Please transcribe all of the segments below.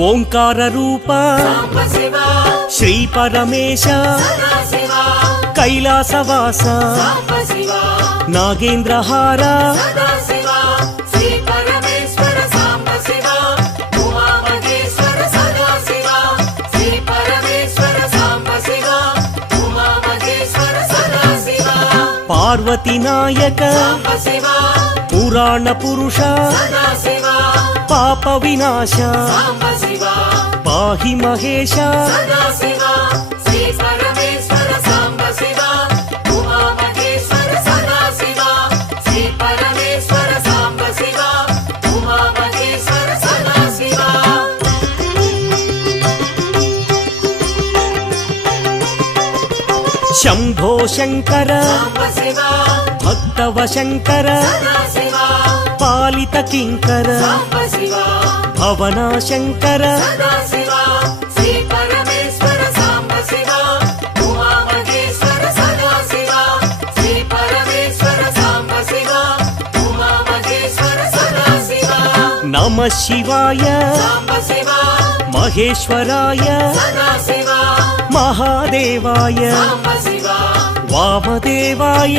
ఓంకార రూప శ్రీ పరమేశ కైలాసవాస నాగేంద్రహార పార్వతీ నాయక పురాణ పురుష పాప వినాశ పాహి మహేశ శంభో శంకర భక్తవ శంకర పాలిత కింకర భవనా శంకర నమ శివాయ మహేశ్వరాయ మహాదేవాయ వామదేవాయ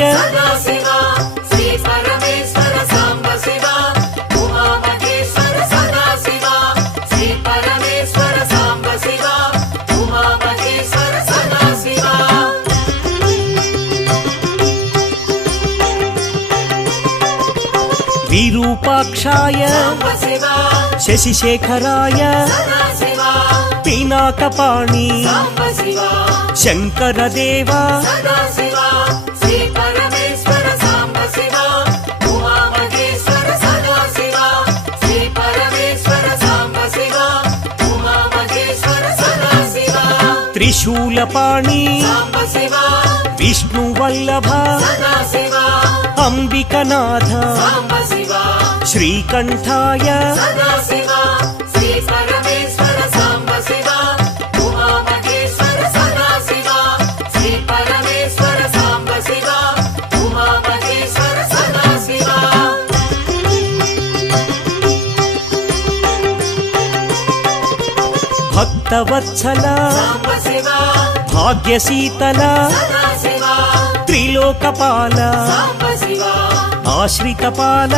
విరూపాక్షాయ శశిశేఖరాయ పినాకపాణి శంకరదేవా త్రిశూలపాణి విష్ణువల్లభ అంబికనాథ శ్రీకంఠాయ భక్తవత్సల భాగ్యశీతల త్రిలోకపాల ఆశ్రితపాల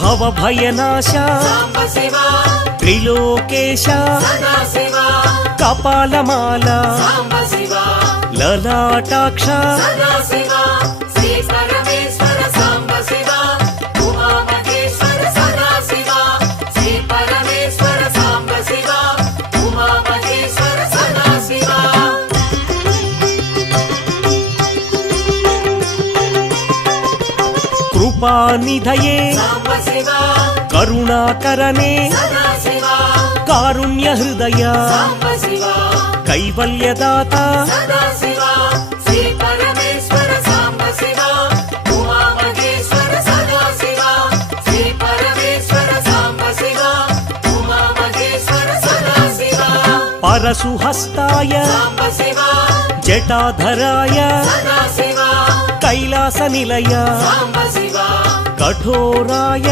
భవభయనాశ త్రిలోకేశ కపాలమాల లలాటాక్ష కృపానిధయే కరుణాకరనే కారుణ్య హృదయ కైవల్యదాత పరశుహస్తాయ జటాధరాయ కైలాస నిలయ కఠోరాయ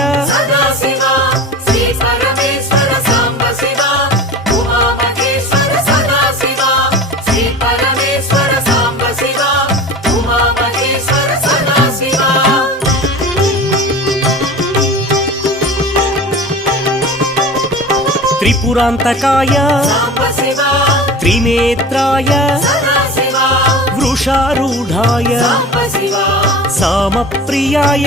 త్రిపురాంతకాయ త్రినేత్రాయ వృషారూఢాయ సామప్రియాయ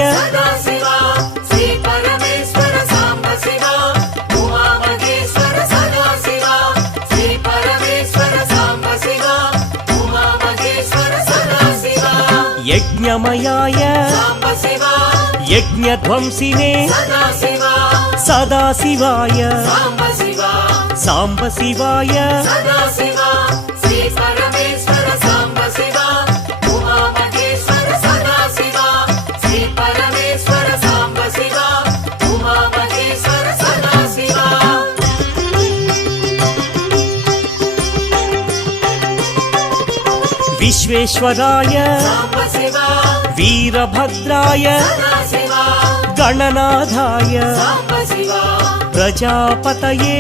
యజ్ఞమయాయ యజ్ఞధ్వంసినే సదాశివాయ సాంబశివాయ विश्वेश्वराय वीरभद्राय गणनाथाय प्रजापतये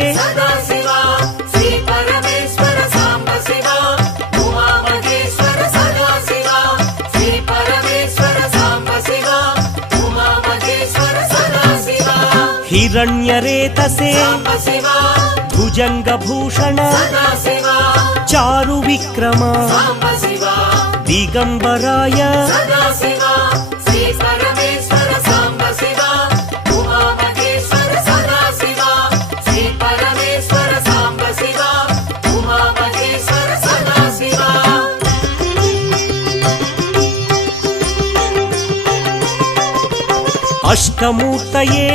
हिरण्यरेतसे भुजंगभूषण चारुविक्रम दिगंबराय अष्टमूर्तये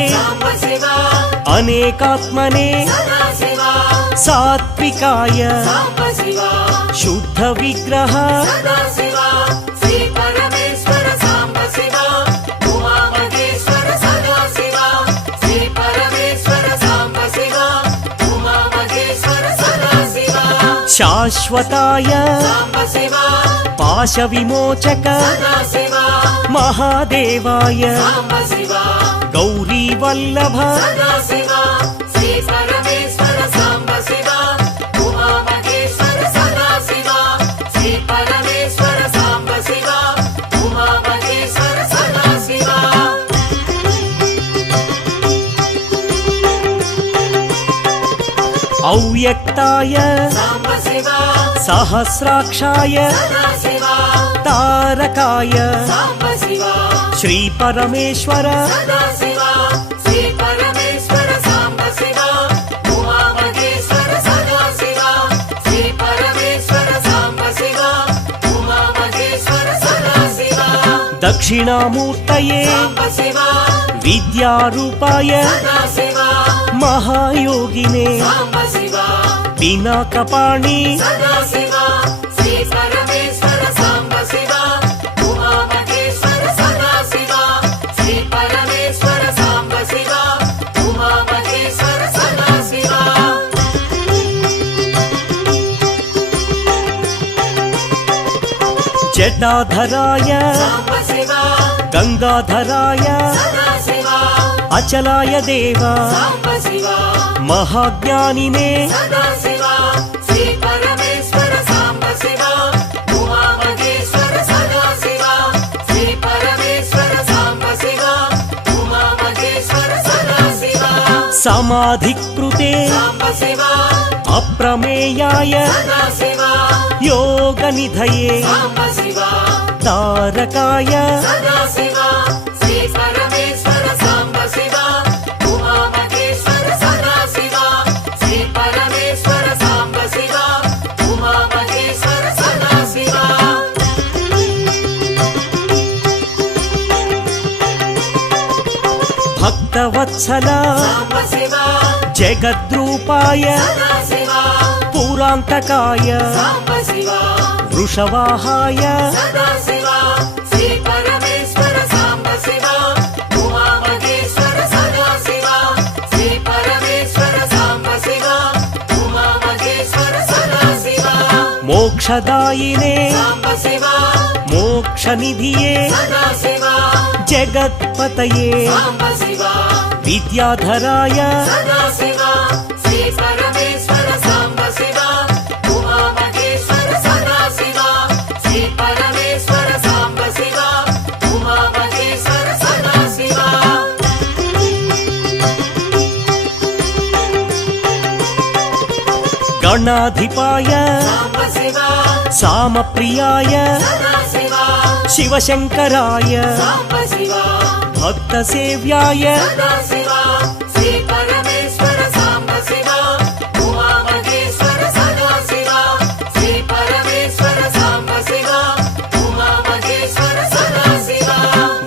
अनेकात्मने सात्विकाय शुद्ध विग्रह शाश्वताय पाशविमोचक महादेवाय गौरी वल्लभ अव्यक्ताय सहस्राक्षाय तारकाय श्री परमेश्वर दक्षिणामूर्तये विद्यारूपाय महायोगिने पिनाकपाणि जटाधराय गंगाधराय अचलाय देवा महाज्ञानिने समाधिकृते अप्रमेयाय योगनिधये तारकाय भक्तवत्सल जगद्रूपाय पुरान्तकाय वृषवाहाय मोक्षदायिने मोक्षनिधिये जगत्पतये विद्याधराय गणाधिपाय सामप्रियाय शिवशंकराय भक्तसेव्याय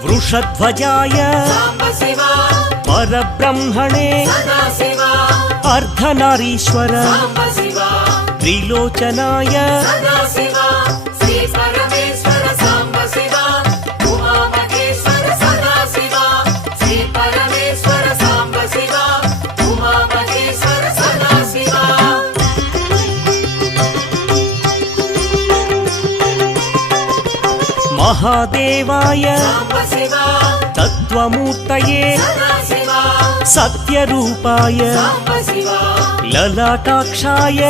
वृषध्वजाय परब्रह्मणे अर्धनारीश्वर त्रिलोचनाय మహాదేవాయ తత్వమూర్తయే సత్యరూపాయ లలాటాక్షాయ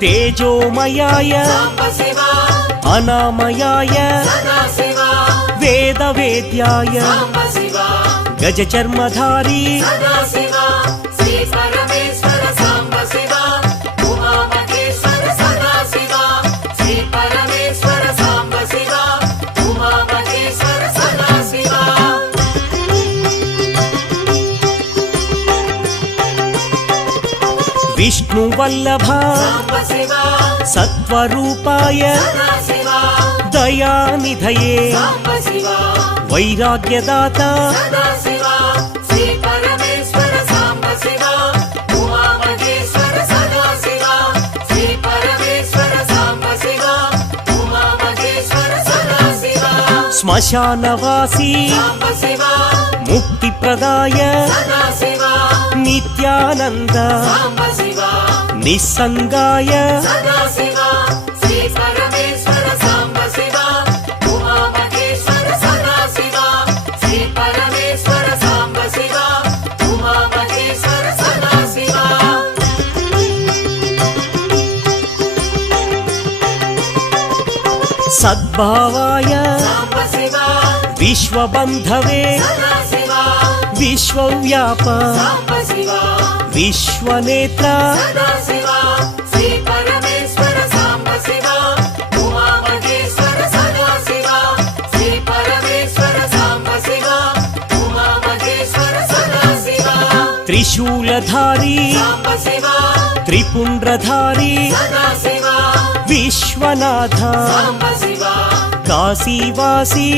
తేజోమయాయ అనామయాయ వేదవేద్యాయ గజచర్మధారీ విష్ణువల్లభ సత్వరూపాయ దయానిధయే వైరాగ్యదాత శ్మశానవాసి ముక్తిప్రదాయ నిత్యానంద నిస్సంగాయ సద్భావాయ విశ్వబంధవే విశ్వవ్యాప విశ్వనేత్ర త్రిశూలధారీ త్రిపుండ్రధారీ విశ్వనాథ కాశీవాసి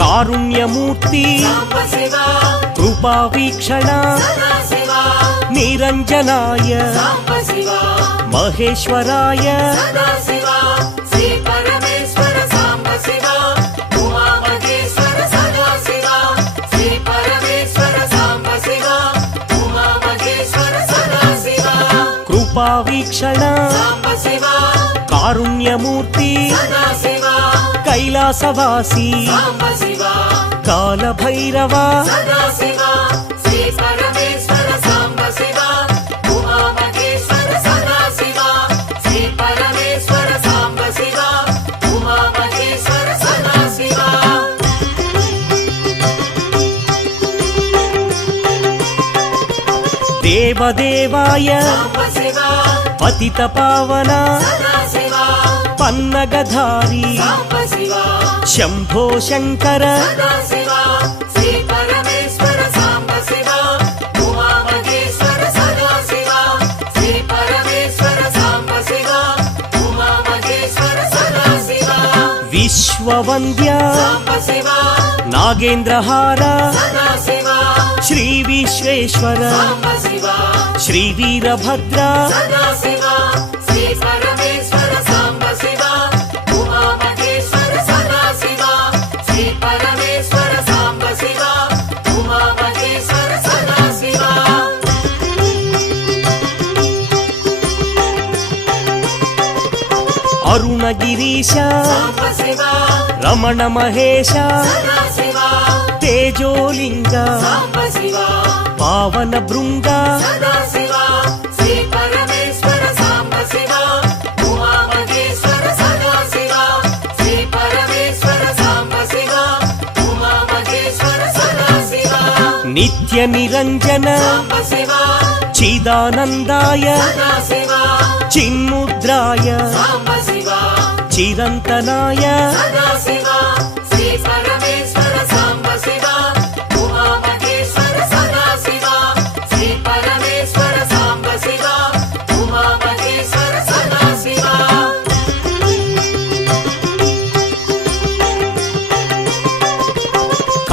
కారుణ్యమూర్తి కృపావీక్షణ నిరంజనాయ మహేశ్వరాయ కృపావీక్షణ కారుణ్యమూర్తి కైలాసవాసి కాలభైరవ దేవదేవాయ పతిత పావన పన్నగధారీ శంభో శంకర విశ్వవంద్య నాగేంద్రహార శ్రీ విశ్వేశ్వర శ్రీ వీరభద్ర అరుణగిరీశ రమణ మహేశ తేజోలింగ పావన భృంగ నిత్య నిరంజన చిదానందాయ చిన్ముద్రాయ చిరంతనాయ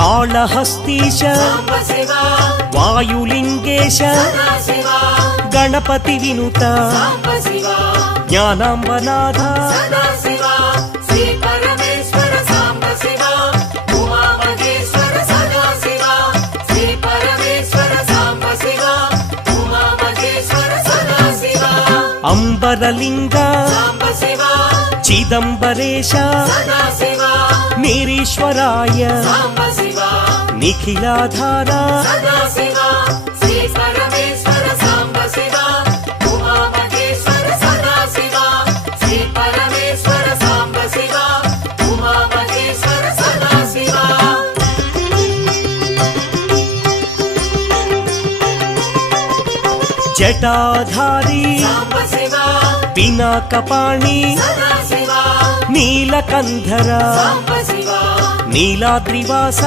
కాళహస్తీశ వాయులింగేశ గణపతి వినుత జ్ఞానాంబనాథ అంబరలింగ చిదంబరేశ నిరీశ్వరాయ నిఖిలాధార జటాధారి పినాకపాణి నీలకంధర నీలాద్రివాస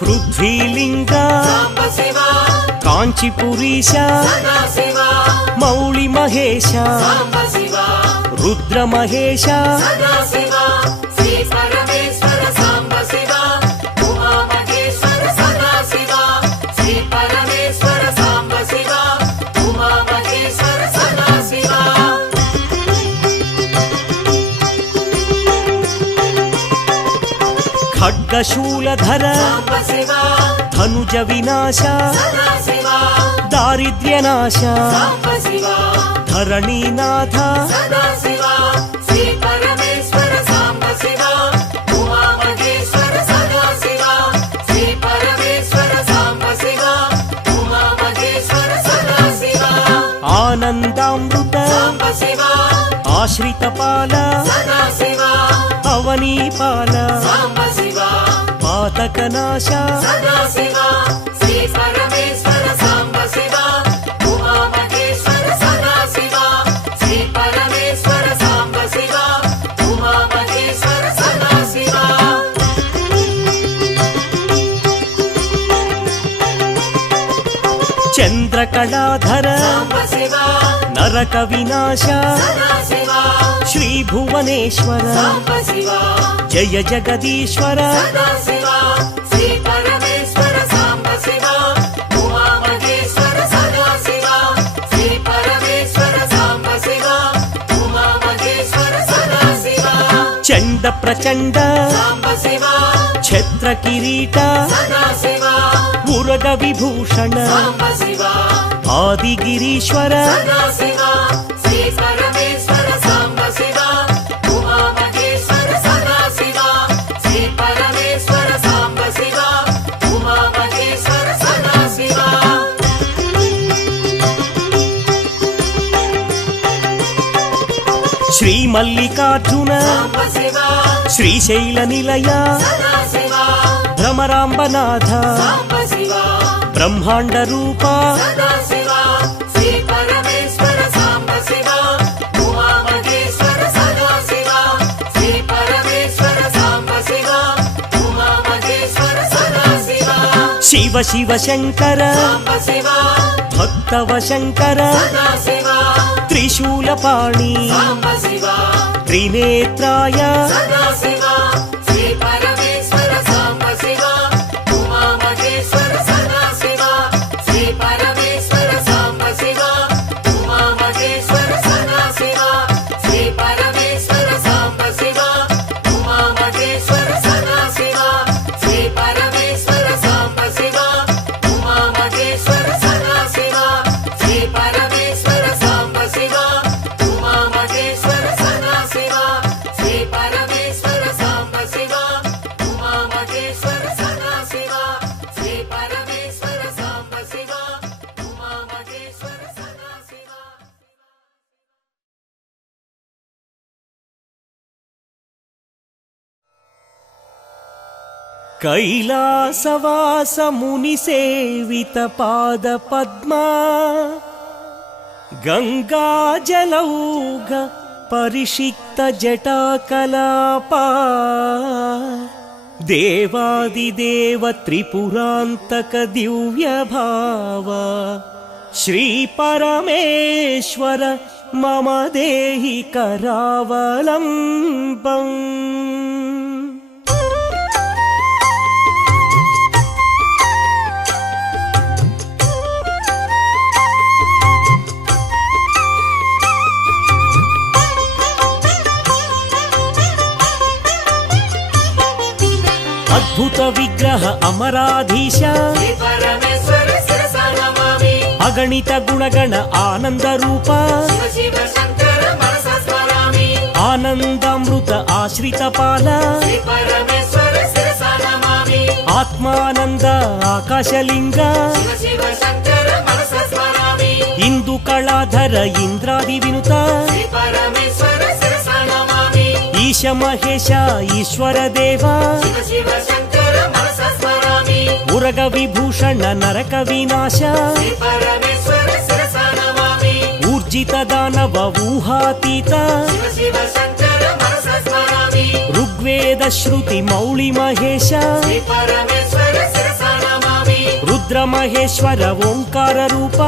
పృథ్వీలింగ కాంచీపురీశ మౌళి మహేశ రుద్రమహేశ ఖడ్గశూలధర ధనుజ వినాశ దారిద్ర్యనాశ ధరణీనాథ ఆనందామృత ఆశ్రితపాల అవనీపాల పాతకనాశ చంద్రకళాధర నరక వినాశ శ్రీ భువనేశ్వర జయ జగదీశ్వర చండ ప్రచండ ఛత్ర కిరీట ఉరగ విభూషణ ఆదిగిరీశ్వర శ్రీ మల్లికార్జున శ్రీశైల నిలయ భ్రమరాంబనాథ బ్రహ్మాండ రూప శివ శివ శంకర భక్తవ శంకర త్రిశూలపాణి త్రినేత్రాయ कैलासवास मुनि सेवित पाद पद्मा गंगा जलौघ परिषिक्त जटा कलापा देवादिदेव त्रिपुरान्तक दिव्यभाव श्रीपरमेश्वर मम देहि करावलम्बम्। अद्भुत विग्रह अमराधीश अगणित गुणगण आनंद रूप आनंदामृत आश्रित पाल आत्मानंद आकाशलिंग इंदु कलाधर इंद्रादि विनुत ईश महेश ईश्वर देवा उरग विभूषण नरक विनाश ऊर्जित दानव ऊहातीत ऋग्वेद श्रुति मौळि महेश रुद्र महेश्वर ओंकार रूप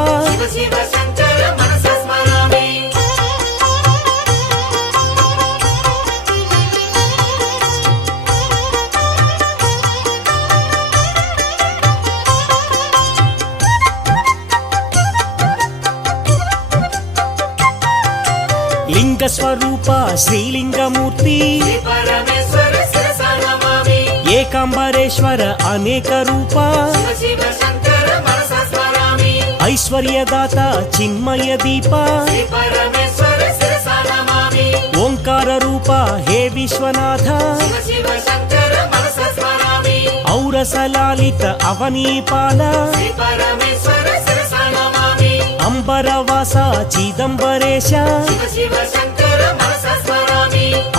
लिंग स्वरूप श्रीलिंगमूर्ति एकांबरेश्वर अनेक रूप ऐश्वर्यदाता चिन्मय दीप ओंकार रूप हे विश्वनाथ औरसलालित अवनीपाल अंबरवास चिदंबरेश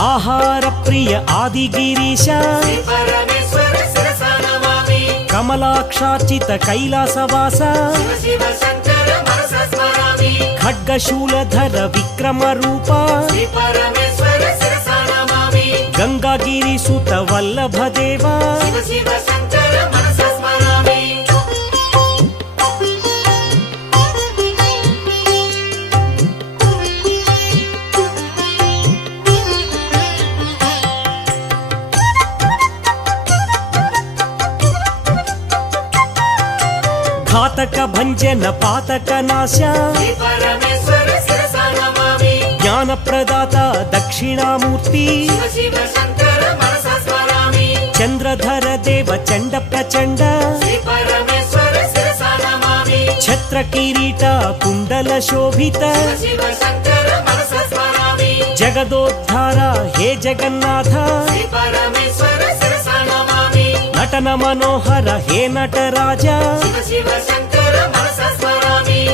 आहार प्रिय आदिगिरीश कमलाक्षार्चित कैलासवास खड्गशूलधर विक्रम रूप गंगागिरिसुत वल्लभ देवा घातक भंजन पातक नाश ज्ञान प्रदाता दक्षिणामूर्ति चंद्रधर देव चंड प्रचंड छत्र किरीट कुंडल शोभित जगदोद्धार हे जगन्नाथ नटन मनोहर हे नटराज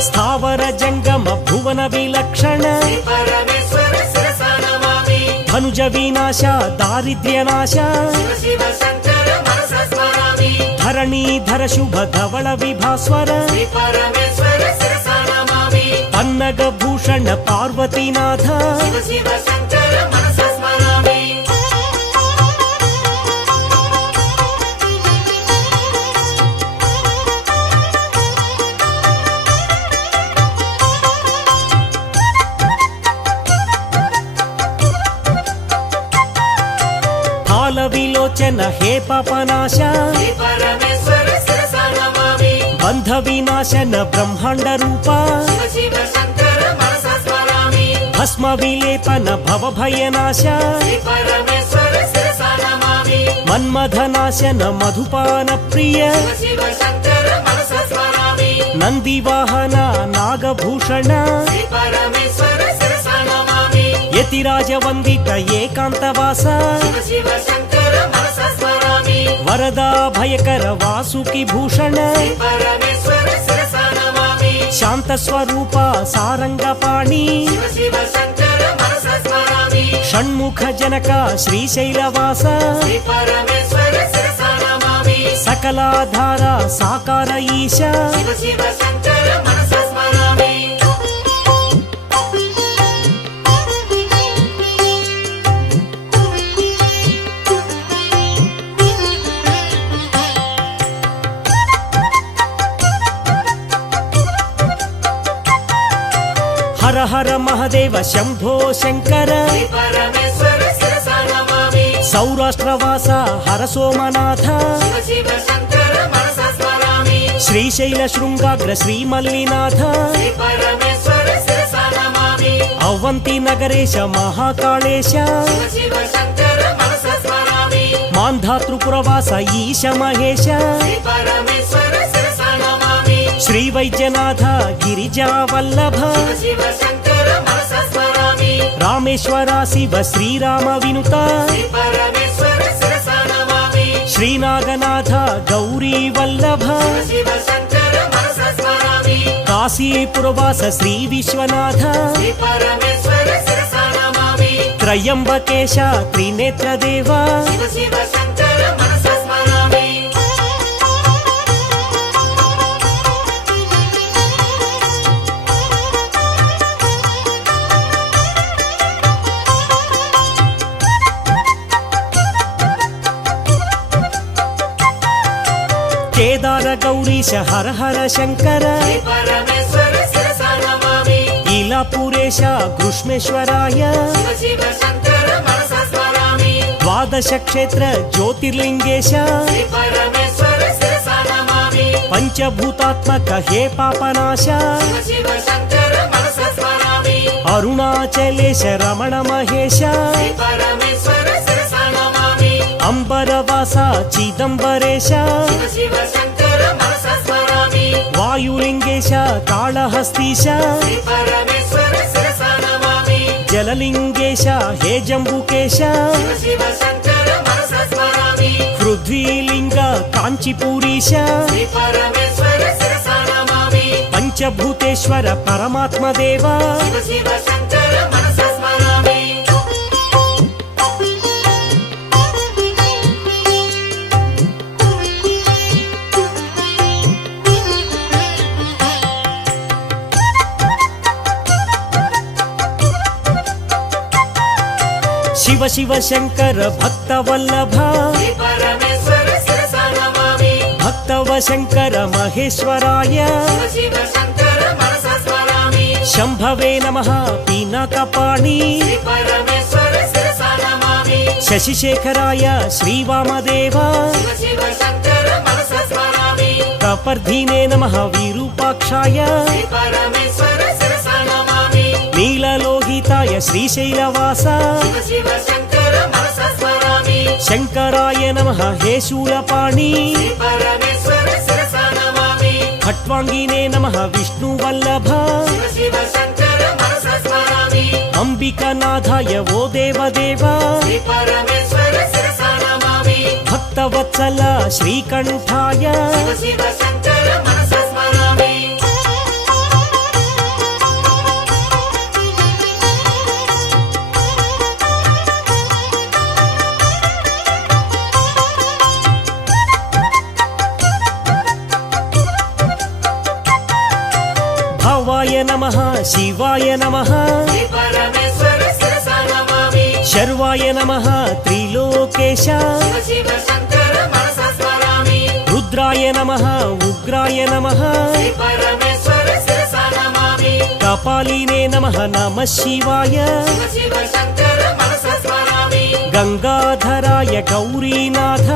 स्थावर जंगम भुवन विलक्षण धनुज विनाश दारिद्र्य नाश धरणीधर शुभ धवल विभास्वर पन्नग भूषण पार्वतीनाथ विलोचन हे पापनाश बंध विनाशन ब्रह्मांड रूपा भस्म विलेपन भव भयनाश मन्मथनाशन मधुपान प्रिय नंदीवाहन नागभूषण यतिराज वंदित एकांतवास वरदा भयकर वासुकी भूषण शांत स्वरूप सारंगपाणि षण्मुख जनक श्रीशैलवास सकलाधार साकार ईश హర హర మహదేవ శంభో శంకర పరమేశ్వర శిరసా నమామి సౌరాష్ట్రవాస హర సోమనాథ శివ శంకర మనసా స్మరామి శ్రీశైల శృంగాగ్ర శ్రీమల్లినాథ పరమేశ్వర శిరసా నమామి అవంతి నగరేశ మహాకాళేశ శివ శంకర మనసా స్మరామి మాంధాతృపురవాస ఈశ మహేశ పరమేశ్వర శిరసా నమామి శ్రీ వైద్యనాథ గిరిజావల్లభ శివ శంకర మనసా స్మరామి రామేశ్వర శివ శ్రీరామ వినుత పరమేశ్వర శిరసా నమామి శ్రీనాగనాథ గౌరీ వల్లభ శివ శంకర మనసా స్మరామి కాశీపురవాస శ్రీ విశ్వనాథ పరమేశ్వర శిరసా నమామి త్రయంబకేశ త్రినేత్రదేవ శివ శంకర మనసా స్మరామి కేదార గౌరీశ హర హర శంకర పరమేశ్వర శిరసా నమామి ఇలాపురేశ గృష్మేశ్వరాయ శివ శంకర మనసా స్మరామి ద్వాదశ క్షేత్ర జ్యోతిర్లింగేశ పరమేశ్వర శిరసా నమామి పంచభూతాత్మక హే పాపనాశ శివ శంకర మనసా స్మరామి అరుణాచలేశ రమణ మహేశ పరమేశ్వర శిరసా నమామి అంబరవాస చిదంబరేశ శివ శంకర మనసా స్మరామి వాయులింగేశ కాళహస్తీశ పరమేశ్వర శిరసా నమామి జలలింగేశ హే జంబుకేశ శివ శంకర మనసా స్మరామి పృథ్వీలింగ కాంచీపూరీశ పరమేశ్వర శిరసా నమామి పంచభూతేశ్వర పరమాత్మదేవ శివ శంకర మనసా స్మరామి శివ శివ శంకర భక్తవల్లభ పరమేశ్వర శిరసా నమామి భక్తవ శంకర మహేశ్వరాయ శివ శంకర మనసా స్మరామి శంభవే నమః పీనకపాణి పరమేశ్వర శిరసా నమామి శశిశేఖరాయ శ్రీవామదేవ శివ శంకర మనసా స్మరామి కపర్ధీనే నమః విరూపాక్షాయ పరమేశ్వర శిరసా నమామి నీలలోహితాయ శ్రీశైలవాస శివ శంకర మనసా స్మరామి శంకరాయ నమః హే శూలపాణి పరమేశ్వర శిరసా నమామి ఖట్వాంగినే నమః విష్ణువల్లభ శివ శంకర మనసా స్మరామి అంబికనాథాయ ఓ దేవదేవ పరమేశ్వర శిరసా నమామి భక్తవత్సల శ్రీకంఠాయ శివ శంకర మనసా స్మరామి భవాయ నమః శివాయ నమః పరమేశ్వర శిరసా నమామి శర్వాయ నమః త్రిలోకేశ శివ శంకర మనసా స్మరామి రుద్రాయ నమః ఉగ్రాయ నమః పరమేశ్వర శిరసా నమామి కపాలినే నమః నమః శివాయ శివ శంకర మనసా స్మరామి గంగాధరాయ గౌరీనాథ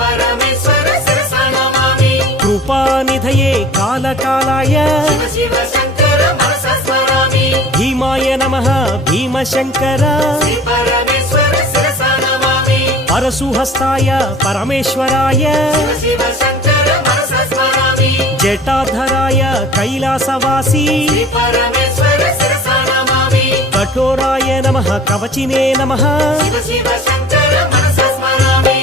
పరమేశ్వర శిరసా నమామి కృపానిధయే కాలకాలాయ శివ శంకర మనసా స్మరామి భీమాయ నమః భీమశంకర పరమేశ్వర శిరసా నమామి పరశుహస్తాయ పరమేశ్వరాయ శివ శంకర మనసా స్మరామి జటాధరాయ కైలాసవాసి పరమేశ్వర శిరసా నమామి కఠోరాయ నమః కవచినే నమః శివ శంకర మనసా స్మరామి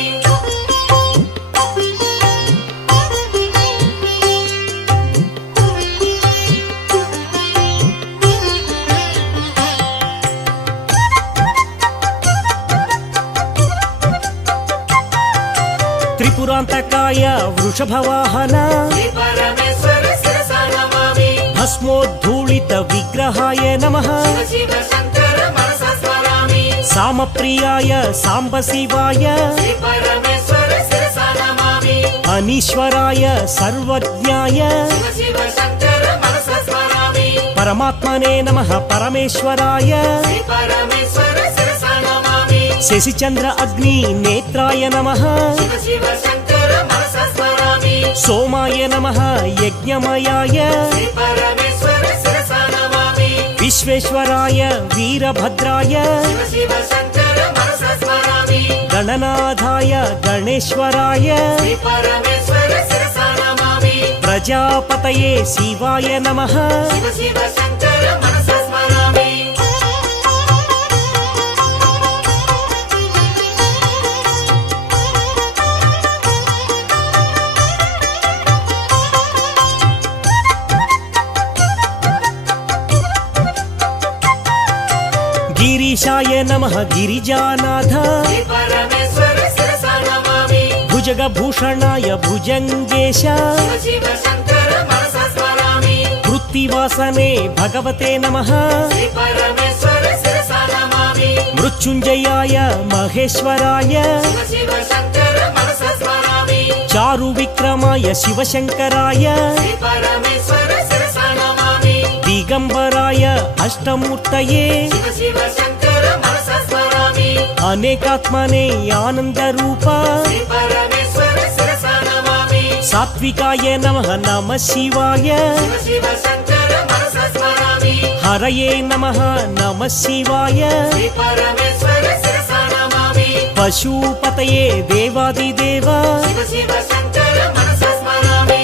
త్రిపురాంతకాయ వృషభవాహన పరమేశ్వర శిరసా నమామి భస్మోద్ధూళిత విగ్రహాయ నమః శివ శంకర మనసా స్మరామి సామప్రియాయ సాంబ శివాయ పరమేశ్వర శిరసా నమామి అనీశ్వరాయ సర్వజ్ఞాయ శివ శంకర మనసా స్మరామి పరమాత్మనే నమః పరమేశ్వరాయ శ్రీ పరమేశ్వర శిరసా నమామి శశిచంద్ర అగ్ని నేత్రాయ నమః శివ శివ శంకర మనసా స్మరామి సోమాయ నమః యజ్ఞమయాయ శ్రీ పరమేశ్వర శిరసా నమామి విశ్వేశ్వరాయ వీరభద్రాయ శివ శివ శంకర మనసా స్మరామి గణనాథాయ గణేశ్వరాయ శ్రీ పరమేశ్వర శిరసా నమామి ప్రజాపతయే శివాయ నమః శివ శివ శంకర మనసా స్మరామి గిరీశాయ నమః గిరిజానాథ శ్రీ పరమేశ్వర శిరసా నమామి భుజగభూషణాయ భుజంగేశ శివ శివ శంకర మనసా స్మరామి వృత్తివాసనే భగవతే నమః శ్రీ పరమేశ్వర శిరసా నమామి మృత్యుంజయాయ మహేశ్వరాయ శివ శివ శంకర మనసా స్మరామి చారు విక్రమాయ శివశంకరాయ శ్రీ పరమేశ్వర శిరసా నమామి దిగంబరాయ అష్టమూర్తయే శివ శివ శంకర మనసా స్మరామి అనేకాత్మనే ఆనందరూప శ్రీ పరమేశ్వర శిరసా నమామి సాత్వికాయ నమః నమః శివాయ శివ శివ శంకర మనసా స్మరామి హరయే నమః నమః శివాయ శ్రీ పరమేశ్వర శిరసా నమామి పశుపతయే దేవాదిదేవ శివ శివ శంకర మనసా స్మరామి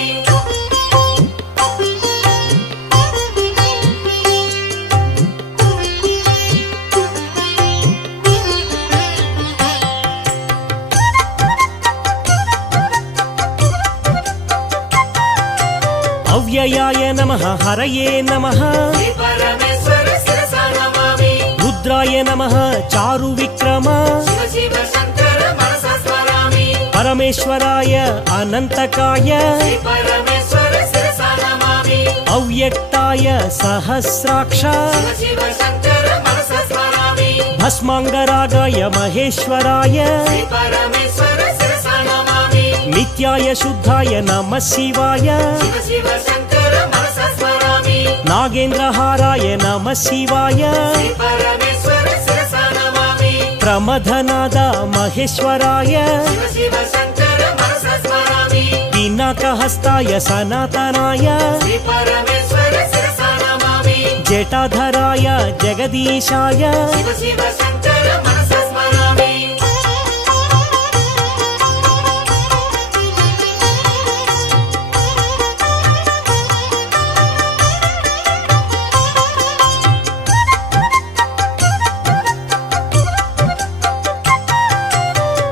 అవ్యయాయ నమః హరయే నమః శ్రీ పరమేశ్వర శిరసా నమామి రుద్రాయ నమః చారు విక్రమ శివ శివ శంకర మనసా స్మరామి పరమేశ్వరాయ అనంతకాయ శ్రీ పరమేశ్వర శిరసా నమామి అవ్యక్తాయ సహస్రాక్ష శివ శివ శంకర మనసా స్మరామి భస్మాంగరాగాయ మహేశ్వరాయ శ్రీ పరమేశ్వర శిరసా నమామి నిత్యాయ శుద్ధాయ నమః శివాయ శివ శివ శంకర మనసా స్మరామి నాగేంద్రహారాయ నమః శివాయ శ్రీ పరమేశ్వర శిరసా నమామి ప్రమథనాద మహేశ్వరాయ శివ శివ శంకర మనసా స్మరామి పినాకహస్తాయ సనాతనాయ శ్రీ పరమేశ్వర శిరసా నమామి జటాధరాయ జగదీశాయ శివ శివ శంకర మనసా స్మరామి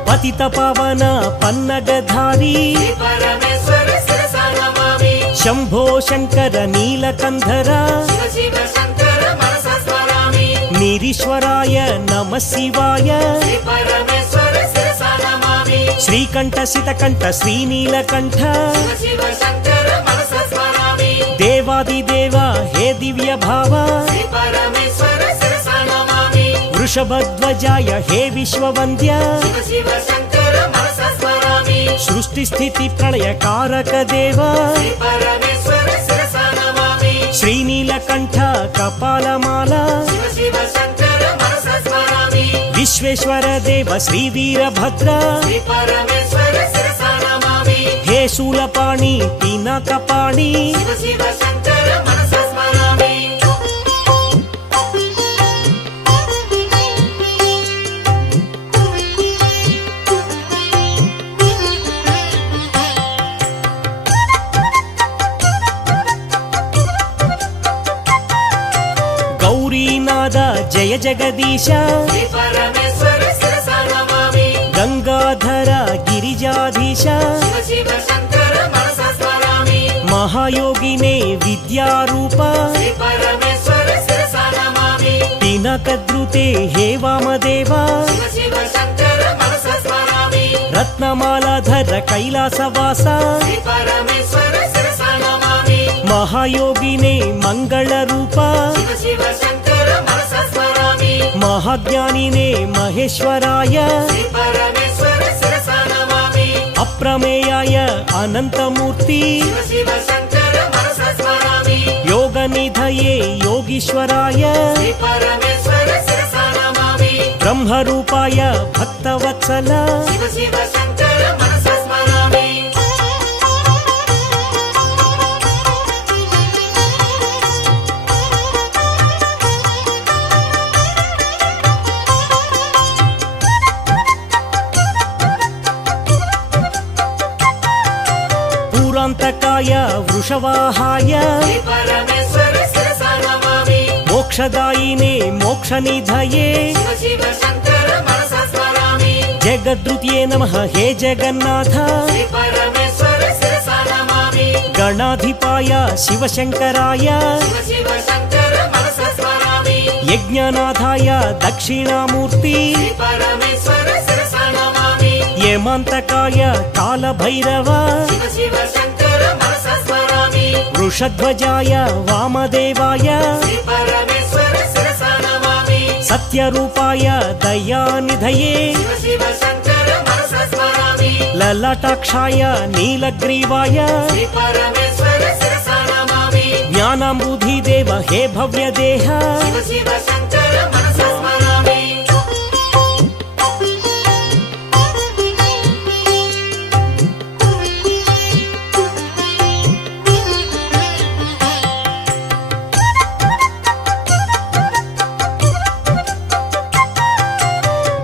పతిత పవన పన్నగధారి శ్రీ పరమేశ్వర శిరసా నమామి శంభో శంకర నీలకంధర శివ శివ శంకర మనసా స్మరామి నిరీశ్వరాయ నమః శివాయ శ్రీ పరమేశ్వర శిరసా నమామి శ్రీకంఠ శితకంఠ శ్రీనీలకంఠ శివ శివ శంకర మనసా స్మరామి దేవాదిదేవ హే దివ్య భావ శ్రీ పరమేశ్వర శిరసా నమామి వృషభధ్వజాయ హే విశ్వవంద్య శివ శివ శంకర మనసా స్మరామి సృష్టి స్థితి ప్రళయ కారక దేవ శ్రీ పరమేశ్వర శిరసా నమామి శ్రీనీలకంఠ కపాలమాల శివ శివ శంకర మనసా స్మరామి విశ్వేశ్వర దేవ శ్రీ వీరభద్ర శ్రీ పరమేశ్వర శిరసా నమామి హే శూలపాణి పినాకపాణి శివ శివ శంకర మనసా స్మరామి గౌరీనాథ జయ జగదీశ శ్రీ పరమేశ్వర శిరసా నమామి గంగాధర గిరిజాధీశ శివ శివ శంకర మనసా స్మరామి మహాయోగినే విద్యారూప శ్రీ పరమేశ్వర శిరసా నమామి పినకద్రుతే హే వామదేవ శివ శివ శంకర మనసా స్మరామి రత్నమాలాధర కైలాసవాస శ్రీ పరమేశ్వర శిరసా నమామి మహాయోగినే మంగళ రూప శివ శివ శంకర మనసా స్మరామి మహాజ్ఞానినే మహేశ్వరాయ శ్రీ పరమేశ్వర శిరసా నమామి అప్రమేయాయ అనంతమూర్తి శివ శివ శంకర మనసా స్మరామి యోగనిధి निधये योगीश्वराय శ్రీ పరమేశ్వర శిరసా నమామి ब्रह्मरूपाय भक्तवत्सल శివ శివ శంకర మనసా స్మరామి पूरान्तकाय वृषवाहाय శ్రీ పరమేశ్వర శిరసా నమామి मोक्षदायिने मोक्षनिधये శివ శివ శంకర మనసా స్మరామి जगद्रुत्ये नमः हे जगन्नाथ శ్రీ పరమేశ్వర శిరసా నమామి गणाधिपाय शिवशङ्कराय శివ శివ శంకర మనసా స్మరామి यज्ञनाथाय दक्षिणामूर्ति శ్రీ పరమేశ్వర శిరసా నమామి यमान्तकाय कालभैरव శివ శివ శంకర మనసా స్మరామి वृषध्वजाय वामदेवाय శ్రీ పరమేశ్వర శిరసా నమామి सत्यरूपाय दयानिधये శివ శివ శంకర మనసా స్మరామి ललाटाक्षाय नीलग्रीवाय శ్రీ పరమేశ్వర శిరసా నమామి ज्ञानाम्बुधिदेव हे भव्यदेह శివ శివ శంకర మనసా స్మరామి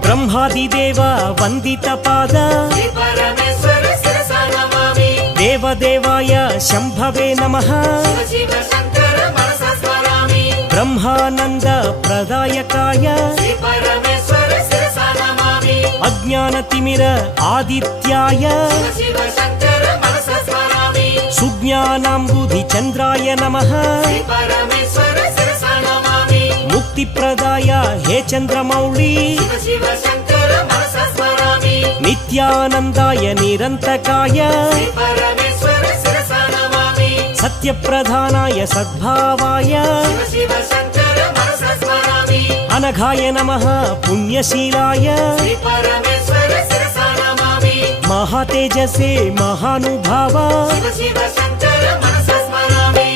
ब्रह्मादिदेव वन्दितपाद శ్రీ పరమేశ్వర శిరసా నమామి देवदेवाय शम्भवे नमः శివ శివ శంకర మనసా స్మరామి ब्रह्मानन्द प्रदायकाय శ్రీ పరమేశ్వర శిరసా నమామి अज्ञानतिमिर आदित्याय శివ శివ శంకర మనసా స్మరామి सुज्ञानाम्बुधिचन्द्राय नमः శ్రీ పరమేశ్వర శిరసా నమామి मुक्तिप्रदाय हे चन्द्रमौळि శివ శివ శంకర మనసా స్మరామి नित्यानन्दाय निरन्तकाय శ్రీ పరమేశ్వర శిరసా నమామి सत्यप्रधानाय सद्भावाय శివ శివ శంకర మనసా స్మరామి अनघाय नमः पुण्यशीलाय శ్రీ పరమేశ్వర శిరసా నమామి महातेजसे महानुभाव శివ శివ శంకర మనసా స్మరామి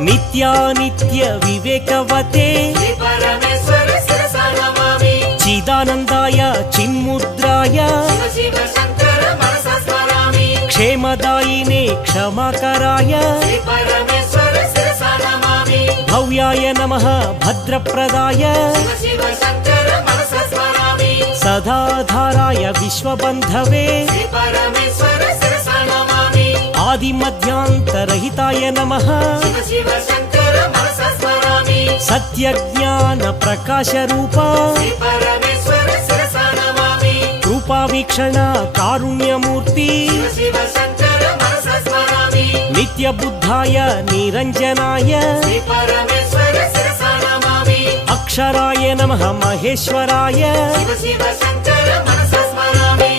नित्यानित्य विवेकवते శ్రీ పరమేశ్వర శిరసా నమామి चिदानन्दाय चिन्मुद्राय శివ శివ శంకర మనసా స్మరామి क्षेमदायिने क्षमाकराय శ్రీ పరమేశ్వర శిరసా నమామి भव्याय नमः भद्रप्रदाय శివ శివ శంకర మనసా స్మరామి सदाधाराय विश्वबन्धवे శ్రీ పరమేశ్వర శిరసా నమామి आदिमध्यान्तरहिताय नमः శివ శివ శంకర మనసా స్మరామి सत्यज्ञानप्रकाशरूपा శ్రీ పరమేశ్వర శిరసా నమామి कृपावीक्षण कारुण्यमूर्ति శివ శివ శంకర మనసా స్మరామి नित्यबुद्धाय निरञ्जनाय శ్రీ పరమేశ్వర శిరసా నమామి अक्षराय नमः महेश्वराय శివ శివ శంకర మనసా స్మరామి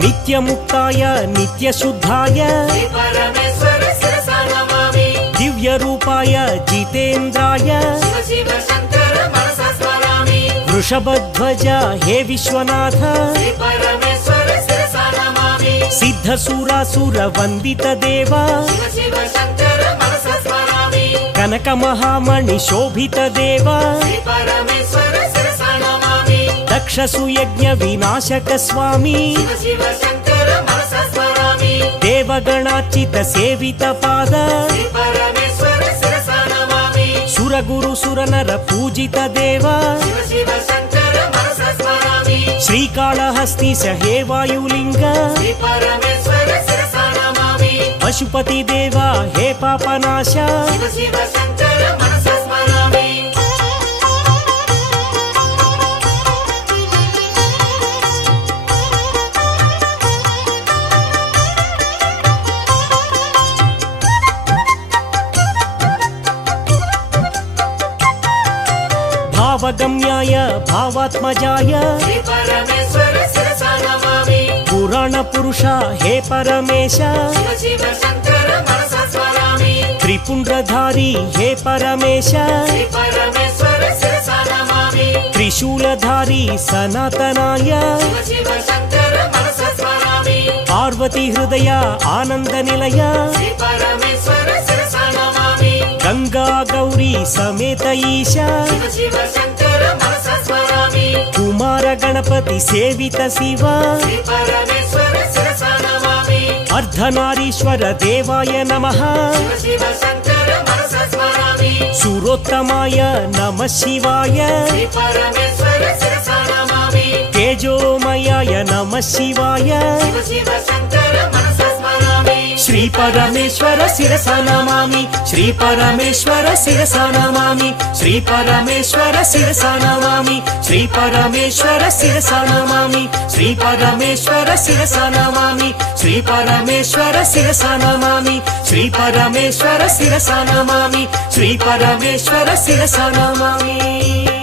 नित्यमुक्ताय नित्यशुद्धाय శ్రీ పరమేశ్వర శిరసా నమామి दिव्यरूपाय जितेन्द्राय శివ శివ శంకర మనసా స్మరామి वृषभध्वज हे विश्वनाथ శ్రీ పరమేశ్వర శిరసా నమామి सिद्धसूरासुरवन्दितदेव శివ శివ శంకర మనసా స్మరామి कनकमहामणि शोभितदेव శ్రీ పరమేశ్వర శిరసా నమామి दक्षसुयज्ञ विनाशक स्वामी శివ శివ శంకర మనసా స్మరామి देवगणार्चित सेवित पाद శ్రీ పరమేశ్వర శిరసా నమామి सुरगुरु सुरनर पूजित देव శివ శివ శంకర మనసా స్మరామి श्रीकाళहस्ती हे वायुलिंग శ్రీ పరమేశ్వర శిరసా నమామి पशुपति देव हे पापनाश శివ శివ శంకర మనసా స్మరామి भावगम्याय भावात्मजाय श्री परमेश्वर शिरसा नमामि पुराण पुरुष हे परमेश शिव शिव शङ्कर मनसा स्मरामि त्रिपुण्ड्रधारी हे परमेश श्री परमेश्वर शिरसा नमामि त्रिशूलधारी सनातनाय शिव शिव शङ्कर मनसा स्मरामि पार्वती हृदय आनंद निलय श्री परमेश्वर शिरसा नमामि गंगा गौरी समेत ईशा शिव शिव शङ्कर मनसा स्मरामि कुमार गणपति सेवित शिव श्री परमेश्वर शिरसा नमामि अर्धनारीश्वर देवाय नमः शिव शिव शङ्कर मनसा स्मरामि सुरोत्तमाय नमः शिवाय श्री परमेश्वर शिरसा नमामि तेजोमयाय नमः शिवाय शिव शिव शङ्कर मनसा स्मरामि श्री परमेश्वर शिरसा नमामि श्री परमेश्वर शिरसा नमामि श्री परमेश्वर शिरसा नमामि श्री परमेश्वर शिरसा नमामि श्री परमेश्वर शिरसा नमामि श्री परमेश्वर शिरसा नमामि श्री परमेश्वर शिरसा नमामि श्री परमेश्वर शिरसा नमामि